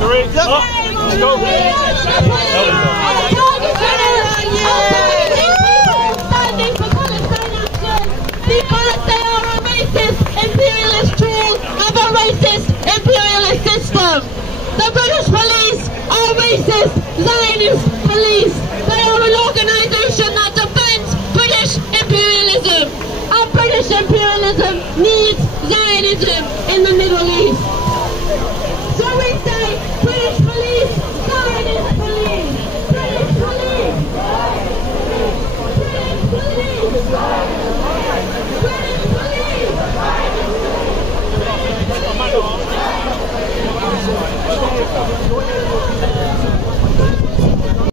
three, up, let's go. Standing for Palestine action because they are a racist, imperialist tool of a racist, imperialist system. The British police are racist, Zionist police. They are an organisation that defends British imperialism. And British imperialism needs Zionism in the Middle East. So we say, British police, Zionist police, British police, British police, British police, British police.